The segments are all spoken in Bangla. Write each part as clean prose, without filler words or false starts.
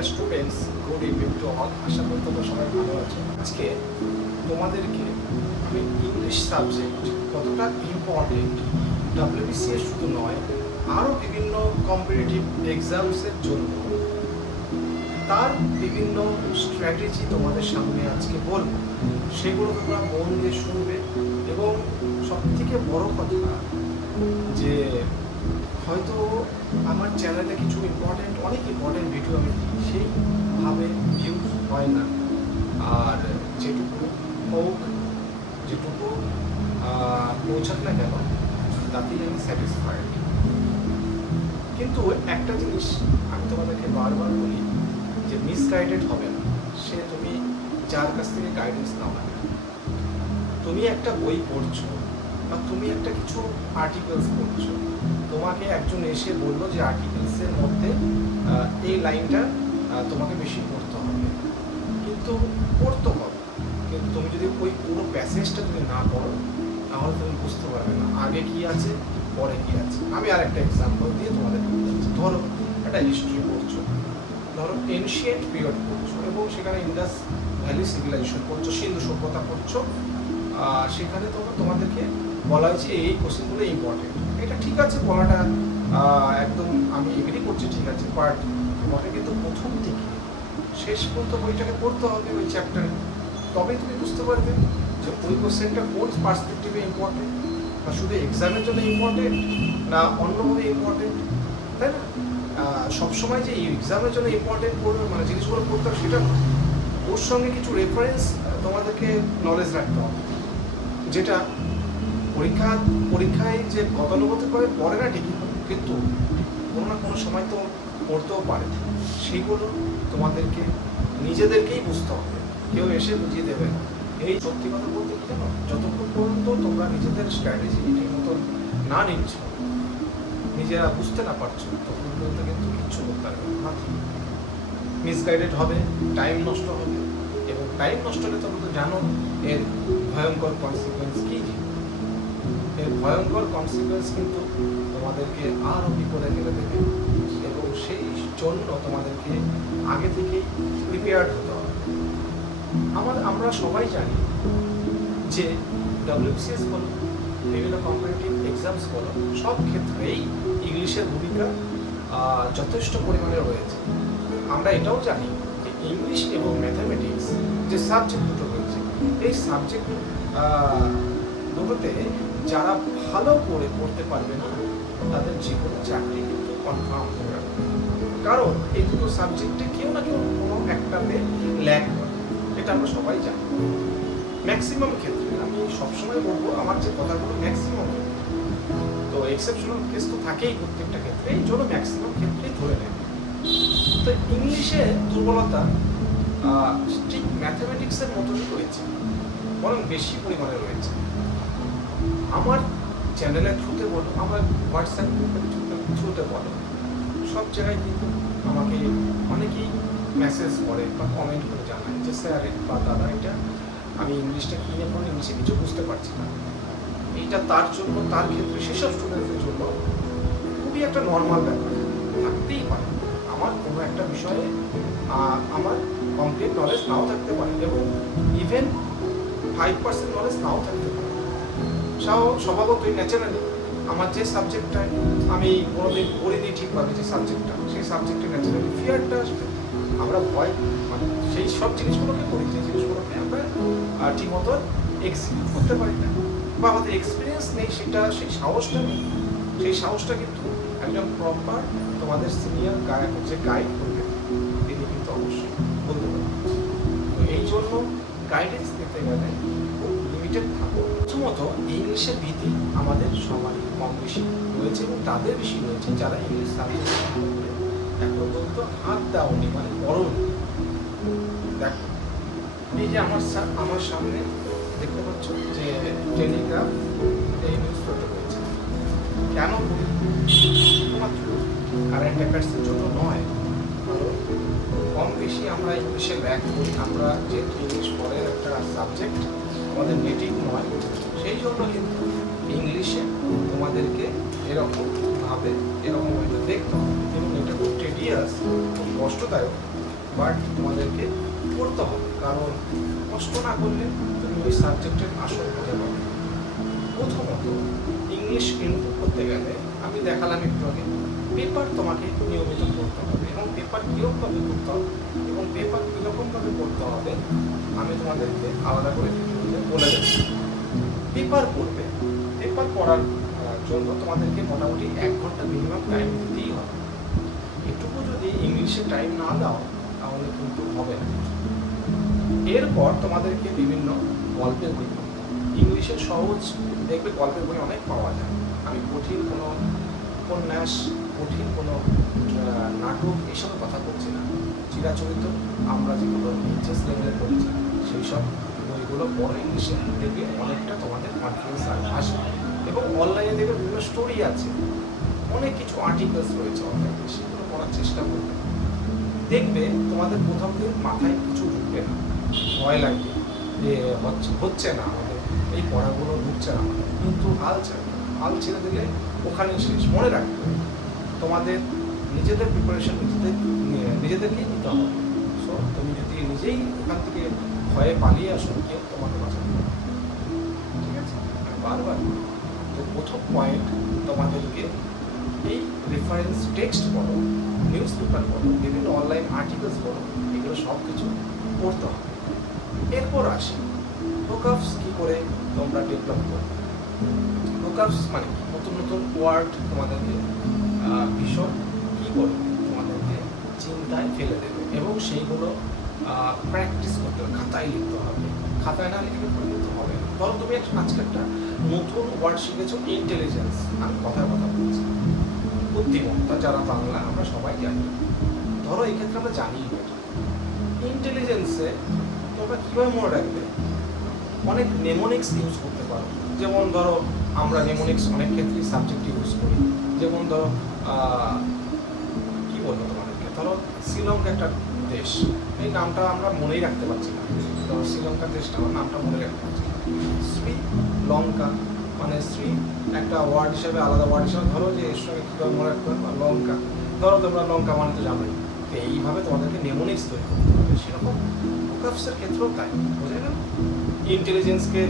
Deer students, good evening to all. আশা করি তোমরা সবাই ভালো আছো। আজকে তোমাদেরকে আমি ইংলিশ সাবজেক্ট কতটা ইম্পর্টেন্ট ডাব্লিউবিসিএস শুধু নয়, আরও বিভিন্ন কম্পিটিটিভ এক্সামসের জন্য তার বিভিন্ন স্ট্র্যাটেজি তোমাদের সামনে আজকে বলবো। সেগুলো তোমরা মন দিয়ে শুনবে এবং সবথেকে বড় কথা যে হয়তো আমার চ্যানেলে কিছু অনেক ইম্পর্টেন্ট ভিডিও আমি দিই, সেইভাবে ভিউজ হয় না, আর যেটুকু হোক যেটুকু পৌঁছাক না কেন তাতেই আমি স্যাটিসফাইড। কিন্তু একটা জিনিস আমি তোমাদেরকে বারবার বলি যে মিসগাইডেড হবে না, সে তুমি যার কাছ থেকে গাইডেন্স নাও না। তুমি একটা বই পড়ছো বা তুমি একটা কিছু আর্টিকেলস পড়ছো, তোমাকে একজন এসে বললো যে আর্টিকেলসের মধ্যে এই লাইনটা তোমাকে বেশি পড়তে হবে, কিন্তু পড়তে হবে। কিন্তু তুমি যদি ওই পুরো প্যাসেজটা তুমি না পড়ো তাহলে তুমি বুঝতে পারবে না আগে কি আছে পরে কি আছে। আমি আর একটা এক্সাম্পল দিয়ে তোমাদের বলছি। ধরো একটা হিস্ট্রি পড়ছো, ধরো এনশিয়েন্ট পিরিয়ড পড়ছো এবং সেখানে ইন্ডাস ভ্যালি সিভিলাইজেশন পড়ছো, সিন্ধু সভ্যতা পড়ছো। সেখানে তোমাদেরকে বলা হয়েছে এই কোশ্চেনগুলো ইম্পর্টেন্ট। এটা ঠিক আছে বলাটা, একদম আমি এগ্রি করছি, ঠিক আছে, বাট বলে কিন্তু প্রথম থেকে শেষ পর্যন্ত বইটাকে পড়তে হবে ওই চ্যাপ্টারে, তবেই তুমি বুঝতে পারবে যে ওই কোশ্চেনটা কোন পার্সপেক্টিভে ইম্পর্টেন্ট, বা শুধু এক্সামের জন্য ইম্পর্টেন্ট না অন্যভাবে ইম্পর্টেন্ট, তাই না? সবসময় যে এক্সামের জন্য ইম্পর্টেন্ট পড়বে মানে জিনিসগুলো পড়তে হবে সেটা না, ওর সঙ্গে কিছু রেফারেন্স তোমাদেরকে নলেজ রাখতে হবে, যেটা পরীক্ষায় যে গতানুগতিক করে পড়ে না ঠিকই, কিন্তু কোনো না কোনো সময় তো পড়তেও পারে। সেইগুলো তোমাদেরকে নিজেদেরকেই বুঝতে হবে, কেউ এসে বুঝিয়ে দেবে না। এই সত্যি কথা বলতে কি জানো, যতক্ষণ পর্যন্ত তোমরা নিজেদের স্ট্র্যাটেজি ঠিক মতন না নিচ্ছ, নিজেরা বুঝতে না পারছো, তখন পর্যন্ত কিন্তু কিচ্ছু করতে পারবে না। মিসগাইডেড হবে, টাইম নষ্ট হবে, এবং টাইম নষ্ট হলে তোমরা তো জানো এর ভয়ঙ্কর কনসিকুয়েন্স কী। এর ভয়ঙ্কর কনসিকুয়েন্স কিন্তু তোমাদেরকে আরও বিপদে ফেলে দেবে, এবং সেই জন্য তোমাদেরকে আগে থেকেই প্রিপেয়ার্ড হতে হবে। আমরা সবাই জানি যে ডাব্লিউবিসিএস বলো, বিভিন্ন কম্পিটিটিভ এক্সামস বলো, সব ক্ষেত্রেই ইংলিশের ভূমিকা যথেষ্ট পরিমাণে রয়েছে। আমরা এটাও জানি যে ইংলিশ এবং ম্যাথামেটিক্স যে সাবজেক্ট দুটো রয়েছে, এই সাবজেক্ট দুটোতে যারা ভালো করে পড়তে পারবে না তাদের জীবনে চাকরি কিন্তু কনফার্ম হয়ে যাবে, কারণ এই দুটো সাবজেক্টে কেউ না কেউ কোনো একটাতে ল্যাক করে, এটা আমরা সবাই জানি। ম্যাক্সিমাম ক্ষেত্রে, আমি সবসময় বলবো আমার যে কথাগুলো ম্যাক্সিমাম ক্ষেত্রে, তো এক্সেপশনাল কেস তো থাকেই প্রত্যেকটা ক্ষেত্রে, এই জন্য ম্যাক্সিমাম ক্ষেত্রেই ধরে নেয়। তো ইংলিশে দুর্বলতা ঠিক ম্যাথামেটিক্সের মতনই রয়েছে, বরং বেশি পরিমাণে রয়েছে। আমার চ্যানেলের থ্রুতে বলো, আমার হোয়াটসঅ্যাপ গ্রুপের থ্রুতে বলো, সব জায়গায় কিন্তু আমাকে অনেকেই মেসেজ করে বা কমেন্ট করে জানায় যে স্যার বা দাদা এটা আমি ইংলিশটা কিনে পড়ে ইংলিশে কিছু বুঝতে পারছি না। এইটা তার জন্য, তার ক্ষেত্রে সেসব স্টুডেন্টদের জন্য খুবই একটা নর্মাল ব্যাপার, থাকতেই পারে। আমার কোনো একটা বিষয়ে আমার কমপ্লিট নলেজ নাও থাকতে পারে, এবং ইভেন 5% নলেজ নাও থাকতে পারে। স্বভাবতই ন্যাচারালি আমার যে সাবজেক্টটায় আমি কোনোদিন পড়িনি ঠিকভাবে, যে সাবজেক্টটা, সেই সাবজেক্টে ন্যাচারালি ফিয়ারটা আসবে। আমরা ভয় মানে সেই সব জিনিসগুলোকে করি, যে জিনিসগুলোকে আমরা ঠিক মতো এক্সিকিউট করতে পারি না, বা আমাদের এক্সপিরিয়েন্স নেই, সেই সাহসটা নেই। সেই সাহসটা কিন্তু একজন প্রপার তোমাদের সিনিয়র যে গাইড করবে তিনি কিন্তু অবশ্যই বলতে পারবেন। তো এই জন্য গাইডেন্স দিতে গেলে খুব লিমিটেড থাকো। প্রথমত ইংলিশের ভীতি আমাদের সবারই কম বেশি রয়েছে, এবং তাদের বেশি রয়েছে যারা ইংলিশ সাবজেক্ট এখন পর্যন্ত হাত দেওনি, মানে পড়নি। দেখো এই যে আমার সামনে দেখতে পাচ্ছ যে টেলিগ্রাফ, এই নিউজ পেপার রয়েছে। কেন করি? শুধুমাত্র কারেন্ট অ্যাফেয়ার্সের জন্য নয়, কম বেশি আমরা ইংলিশে ল্যাক করি। আমরা যেহেতু ইংলিশ পড়ার একটা সাবজেক্ট আমাদের নেটিভ নয়, সেই জন্য কিন্তু ইংলিশে তোমাদেরকে এরকমভাবে এরকম হয়তো দেখতে হবে, এবং এটা খুব টেডিয়াস, খুব কষ্টদায়ক, বাট তোমাদেরকে করতে হবে, কারণ কষ্ট না করলে তুমি ওই সাবজেক্টের আসল বোঝা পাবে। প্রথমত ইংলিশ ইমপ্রুভ করতে গেলে আমি দেখালাম একটু আগে, পেপার তোমাকে নিয়মিত পড়তে হবে, এবং পেপার কীরকমভাবে পড়তে হবে এবং পেপার কীরকমভাবে পড়তে হবে আমি তোমাদেরকে আলাদা করে বলে দেবো। পেপার পড়বে, পেপার পড়ার জন্য তোমাদেরকে মোটামুটি 1 ঘন্টা মিনিমাম টাইম দিতেই হবে। এটুকু যদি ইংলিশে টাইম না দাও তাহলে কিন্তু হবে না। এরপর তোমাদেরকে বিভিন্ন গল্পের বই, ইংলিশের সহজ দেখবে গল্পের বই অনেক পাওয়া যায়। আমি কঠিন কোনো উপন্যাস, কঠিন কোনো নাটক এসবের কথা বলছি না। চিরাচরিত আমরা যেগুলো এইচএস লেভেলে পড়ছি সেই সব বইগুলো পড়ে ইংলিশে, দেখবে অনেকটা তোমাদের কনফিডেন্স আসবে। এবং অনলাইনে দেখবে বিভিন্ন স্টোরি আছে, অনেক কিছু আর্টিকেলস রয়েছে অনলাইনে, সেগুলো পড়ার চেষ্টা করবে। দেখবে তোমাদের প্রথম দিন মাথায় কিছু ঢুকবে না, ভয় লাগবে যে হচ্ছে না আমাদের, এই পড়াগুলো ঢুকছে না আমাদের, কিন্তু হাল ছেড়ে দিলে ওখানেই শেষ। মনে রাখবে তোমাদের নিজেদের প্রিপারেশন নিজেদেরকেই নিতে হবে। সো তুমি যদি নিজেই ওখান থেকে ভয়ে পালিয়ে আসো, কেউ তোমাকে বাঁচাবে না, ঠিক আছে? বারবার তো প্রথম পয়েন্ট, তোমাদেরকে এই রেফারেন্স টেক্সট পড়ো, নিউজ পেপার পড়ো, বিভিন্ন অনলাইন আর্টিকেলস পড়ো, এগুলো সব কিছু পড়তে হবে। এরপর আসি ভোকাবস কী করে তোমরা ডেভেলপ করো। ভোকাবস মানে নতুন নতুন ওয়ার্ড তোমাদেরকে ভীষণ কী করবে, তোমাদেরকে চিন্তায় ফেলে দেবে, এবং সেইগুলো প্র্যাকটিস করতে হবে, খাতায় লিখতে হবে। খাতায় না লিখলে পরিণত হবে না। ধরো তুমি আজকে একটা নতুন ওয়ার্ড শিখেছো, ইন্টেলিজেন্স, আমি কথা বলছি, বুদ্ধিমত্তা, যারা বাংলা আমরা সবাই জানি। ধরো এই ক্ষেত্রে আমরা জানি ইন্টেলিজেন্সে তোমরা কীভাবে মনে রাখবে, অনেক নেমোনিক্স ইউজ করতে পারো। যেমন ধরো আমরা নেমোনিক্স অনেক ক্ষেত্রেই সাবজেক্ট ইউজ করি। যেমন ধরো কী বলবো তোমাদেরকে, ধরো শ্রীলঙ্কা একটা দেশ, এই নামটা আমরা মনেই রাখতে পারছি না। ধরো শ্রীলঙ্কার দেশটা আমার নামটা মনে রাখতে পারছি না। শ্রীলঙ্কা মানে শ্রী একটা ওয়ার্ড হিসেবে, আলাদা ওয়ার্ড হিসেবে ধরো যে এর সঙ্গে কীভাবে মনে রাখতে পারবো, লঙ্কা। ধরো তোমরা লঙ্কা মানে তো জানোই, তো এইভাবে তোমাদেরকে নেমোনিক্স তৈরি করতে হবে। সেরকম ভোকাবসের ক্ষেত্রেও তাই, বোঝা গেল? ইন্টেলিজেন্সকে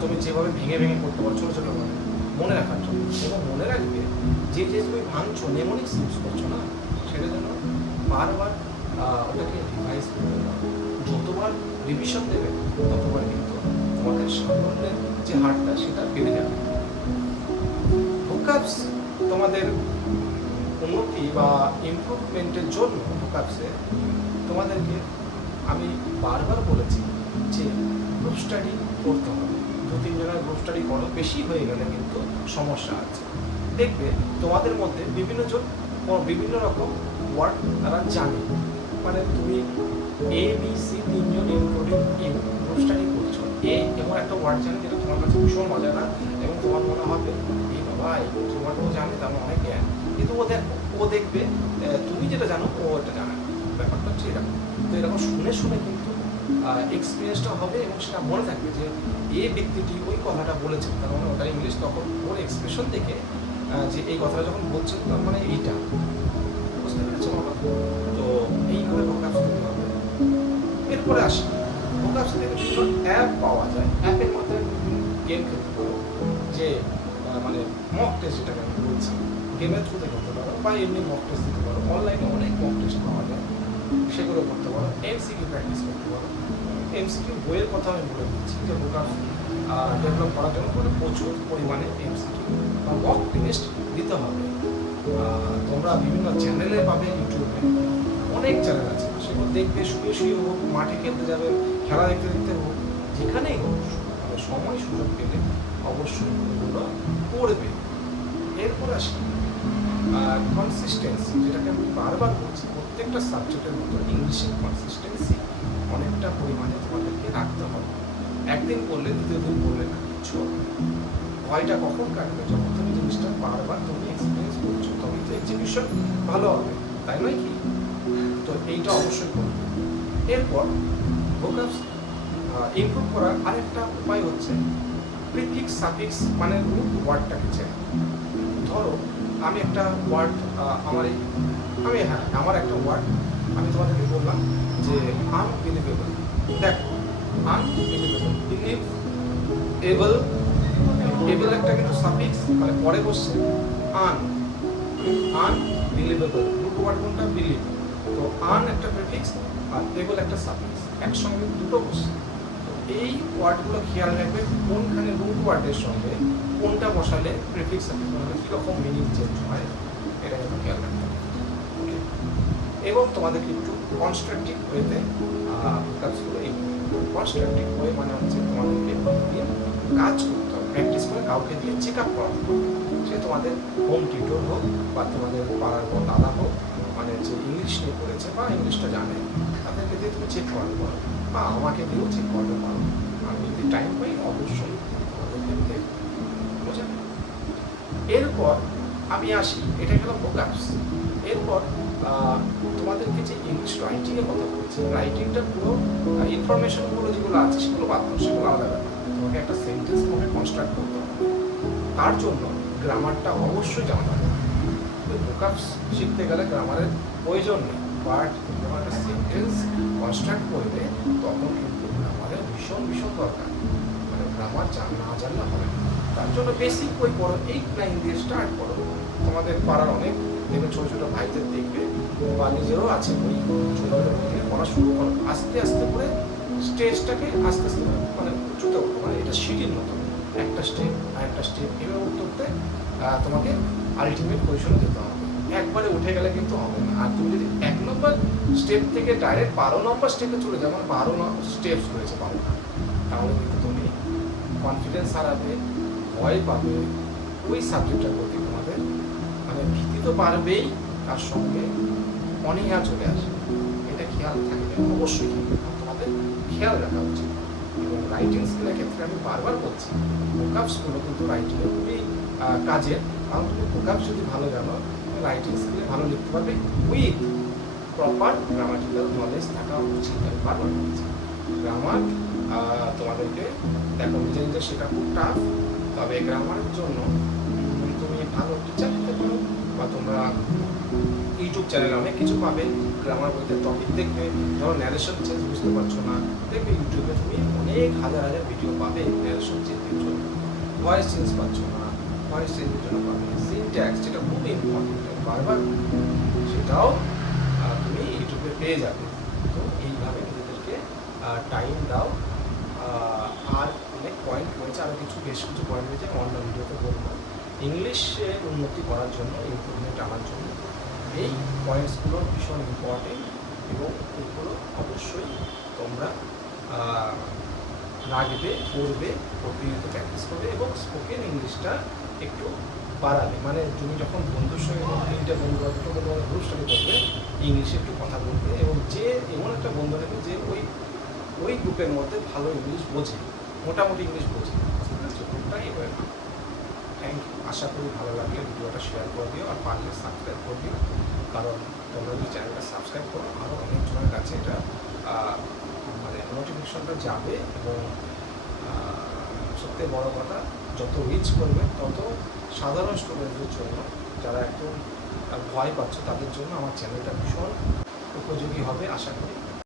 তুমি যেভাবে ভেঙে ভেঙে করতে পারো ছোটো ছোটোভাবে মনে রাখার জন্য, এবং মনে রাখবে যে তুমি ভাঙছো, নেমোনিক্স ইউজ করছো না, সেটা যেন বারবার ওটাকে রিভাইজ করতে পারো। যতবার রিভিশন দেবে ততবার কিন্তু তোমাদের সাফল্যের যে হারটা সেটা বেড়ে যাবে। ভোকাবস তোমাদের উন্নতি বা ইমপ্রুভমেন্টের জন্য ভোকাবসে তোমাদেরকে আমি বারবার বলেছি যে গ্রুপ স্টাডি করতে হবে। 2-3 জনের গ্রুপ স্টাডি করো, বেশি হয়ে গেলে কিন্তু সমস্যা আছে। দেখবে তোমাদের মধ্যে বিভিন্ন রকম ওয়ার্ড তারা জানে, মানে তুমি ABC 3 জন ইনক্লুডিং ইউ গ্রুপ স্টাডি করছো, এমন একটা ওয়ার্ড জানে যেটা তোমার কাছে ভীষণ মজা না, এবং তোমার মনে হবে এই বাবা এই ওয়ার্ডও জানে, তার অনেক জ্ঞান, কিন্তু ও দেখবে তুমি যেটা জানো ও এটা জানে না। ব্যাপারটা হচ্ছে এরকম। তো এরকম শুনে শুনে কিন্তু এক্সপিরিয়েন্সটা হবে, এবং সেটা মনে থাকবে যে এই ব্যক্তিটি ওই কথাটা বলেছেন, তার মানে ওটা ইংলিশ, তখন ওর এক্সপ্রেশন দেখে যে এই কথাটা যখন বলছেন তার মানে এইটা, বুঝতে পেরেছো বাবা? তো এইভাবে ভোকাবস করতে হবে। এরপরে আসি, ভোকাবস থেকে বিভিন্ন অ্যাপ পাওয়া যায়। অ্যাপের মাধ্যমে গেম খেলতে পারো, যে মানে মক টেস্ট যেটাকে আমি বলছি, গেমের থ্রুতে করতে পারো, বা এমনি মক টেস্ট দিতে পারো। অনলাইনে অনেক মক টেস্ট পাওয়া যায়, সেগুলো করতে পারো। এমসিকিউ প্র্যাকটিস করতে পারো। এমসিকিউ বইয়ের কথা আমি বলে দিচ্ছি যে ভোকাবস ডেভেলপ করার জন্য প্রচুর পরিমাণে এমসিকিউ বা মক টেস্ট দিতে হবে। তোমরা বিভিন্ন চ্যানেলে পাবে, ইউটিউবে অনেক চ্যানেল আছে, সেগুলো দেখবে, শুয়ে শুয়ে হোক, মাঠে খেলতে যাবে, খেলা দেখতে দেখতে হোক, যেখানেই হোক, সময় সুযোগ পেলে অবশ্যই এগুলো পড়বে। এরপর আসি কনসিস্টেন্সি, যেটাকে আমি বারবার বলছি, প্রত্যেকটা সাবজেক্টের মতো ইংলিশের কনসিস্টেন্সি অনেকটা পরিমাণে তোমাদেরকে রাখতে হবে। একদিন করলে, দ্বিতীয় দিন করলে না, কিছু ভয়টা কখন কাটবে, যখন তুমি জিনিসটা বারবার তুমি এক্সপিরিয়েন্স করছো, তখন তো এক্সিবিশন ভালো হবে, তাই নয় কি? তো এইটা অবশ্যই করবে। এরপর ভোকাবস ইমপ্রুভ করার আরেকটা উপায় হচ্ছে প্রিফিক্স সাফিক্স, মানে রুট ওয়ার্ডটাকে চেনা। ধরো আমি একটা ওয়ার্ড আমার একটা ওয়ার্ড আমি তোমাদেরকে বললাম যে আনবিলিভেবল। দেখো আনবিলিভেবল, বিলিভ এবল, এবল একটা কিন্তু সাফিক্স, মানে পরে বসছে আনবিলিভেবল। দুটো ওয়ার্ড কোনটা? বিলিভ। তো আন একটা প্রিফিক্স আর এবল একটা সাফিক্স, একসঙ্গে দুটো বসছে। তো এই ওয়ার্ডগুলো খেয়াল রাখবে কোনখানে রুট ওয়ার্ডের সঙ্গে কোনটা বসালে প্রিফিক্স সাফিক্স মানে কীরকম মিনিং চেঞ্জ হয়, এটা কিন্তু খেয়াল রাখতে হবে। ওকে, এবং তোমাদেরকে একটু কনস্ট্রাকটিভ ওয়েতে কাজগুলো, এই কনস্ট্রাকটিভ ওয়ে মানে হচ্ছে তোমাদেরকে প্রতিদিন কাজ করতে হবে, প্র্যাকটিস করে কাউকে দিয়ে চেক আপ করাতে হবে। সে তোমাদের হোম টিউটর হোক বা তোমাদের পাড়ার কোনো দাদা হোক, মানে যে ইংলিশ নিয়ে পড়েছে বা ইংলিশটা জানে, তাদেরকে দিয়ে তুমি চেক করাতে পারো বা আমাকে দিয়েও চেক করাতে পারো। আমি যদি টাইম পাই অবশ্যই তোমাদেরকে দেখব, বুঝলেন? এরপর আমি আসি, এটা গেল ভোকাবস। এরপর তোমাদেরকে যে ইংলিশ রাইটিংয়ের কথা বলছি, রাইটিংটা পুরো ইনফরমেশনগুলো যেগুলো আছে সেগুলো বাদ দাও, সেগুলো আলাদা ব্যাপার। তোমাকে একটা সেন্টেন্স তোমাকে কনস্ট্রাক্ট করতে হবে, তার জন্য গ্রামারটা অবশ্যই জানা লাগবে। ভোকাবস শিখতে গেলে গ্রামারের প্রয়োজন নেই, বাট যখন একটা সেন্টেন্স কনস্ট্রাক্ট করবে তখন কিন্তু গ্রামারের ভীষণ ভীষণ দরকার। মানে গ্রামার না জানলে হবে না। তার জন্য বেসিক বই পড়ো, 8-9 দিয়ে স্টার্ট করো। তোমাদের পাড়ার অনেক দেখবে ছোটো ছোটো ভাইদের দেখবে বা নিজেরও আছে বই, ছোটো ছোটো বই থেকে পড়া শুরু করো। আস্তে আস্তে করে স্টেজটাকে আস্তে আস্তে মানে উঁচুতে উঠো, মানে এটা সিঁড়ির মতো, একটা স্টেপ আর একটা স্টেপ এভাবে উঠতে উঠতে তোমাকে আলটিমেট পজিশনে যেতে হবে। একবারে উঠে গেলে কিন্তু হবে না। আর তুমি যদি 1 নম্বর স্টেপ থেকে ডাইরেক্ট 12 নম্বর স্টেপে চলে যাও, মানে 12 স্টেপস রয়েছে 12টা, তাহলে কিন্তু তুমি কনফিডেন্স হারাবে, ভয় পাবে, ওই সাবজেক্টটার প্রতি তোমাদের মানে ভীতি তো বাড়বেই, তার সঙ্গে অনীহা চলে আসবে। এটা খেয়াল থাকবে, অবশ্যই তোমাদের খেয়াল রাখা উচিত। এবং রাইটিং স্কিলের ক্ষেত্রে আমি বারবার বলছি, ভোকাবসগুলো কিন্তু রাইটিংয়ে খুবই কাজের। কারণ তুমি ভোকাবস যদি ভালো জানো, রাইটিং স্কিলে ভালো লিখতে পারবে উইথ প্রপার গ্রামাটিক্যাল নলেজ থাকা উচিত। আমি বারবার বলছি গ্রামার তোমাদেরকে দেখো নিজে নিজে শেখা খুব টাফ, তবে গ্রামারের জন্য তুমি ভালো টিচার নিতে পারো বা তোমরা ইউটিউব চ্যানেলে অনেক কিছু পাবে। গ্রামার বইতে টপিক দেখবে, ধরো ন্যারেশন চেঞ্জ বুঝতে পারছো না, দেখবে ইউটিউবে তুমি অনেক হাজার হাজার ভিডিও পাবে ন্যারেশন চেঞ্জের জন্য। ভয়েস চেঞ্জ পাচ্ছ না, ভয়েস চেঞ্জের জন্য পাবে সিনট্যাক্স, যেটা খুব ইম্পর্টেন্ট, বারবার সেটাও তুমি ইউটিউবে পেয়ে যাবে। তো এইভাবে নিজেদেরকে টাইম দাও। আর অনেক পয়েন্ট রয়েছে, আরও বেশ কিছু পয়েন্ট রয়েছে, আমি অন্য ভিডিওতে বলবো। ইংলিশে উন্নতি করার জন্য, ইমপ্রুভমেন্ট আনার জন্য এই পয়েন্টসগুলো ভীষণ ইম্পর্টেন্ট এবং এগুলো অবশ্যই তোমরা রাখবে, পড়বে, প্রতিনিয়ত প্র্যাকটিস করবে এবং স্পোকেন ইংলিশটা একটু বাড়াবে। মানে তুমি যখন বন্ধুর সঙ্গে 3টে বন্ধু বা 2টো বন্ধু গ্রুপ স্টাডি করবে, ইংলিশে একটু কথা বলবে এবং যে এমন একটা বন্ধু নেবে যে ওই গ্রুপের মধ্যে ভালো ইংলিশ বোঝে, মোটামুটি ইংলিশ বোঝে, গ্রুপটাই এবার। Thank you. আশা করি ভালো লাগলে ভিডিওটা শেয়ার করে দিও, আর পারলে সাবস্ক্রাইব করে দিও। কারণ তোমরা যদি চ্যানেলটা সাবস্ক্রাইব করো, আরও অনেকজনের কাছে এটা মানে নোটিফিকেশনটা যাবে এবং সবথেকে বড় কথা, যত রিচ করবে তত সাধারণ স্টুডেন্টদের জন্য, যারা একটু ভয় পাচ্ছ, তাদের জন্য আমার চ্যানেলটা ভীষণ উপযোগী হবে আশা করি।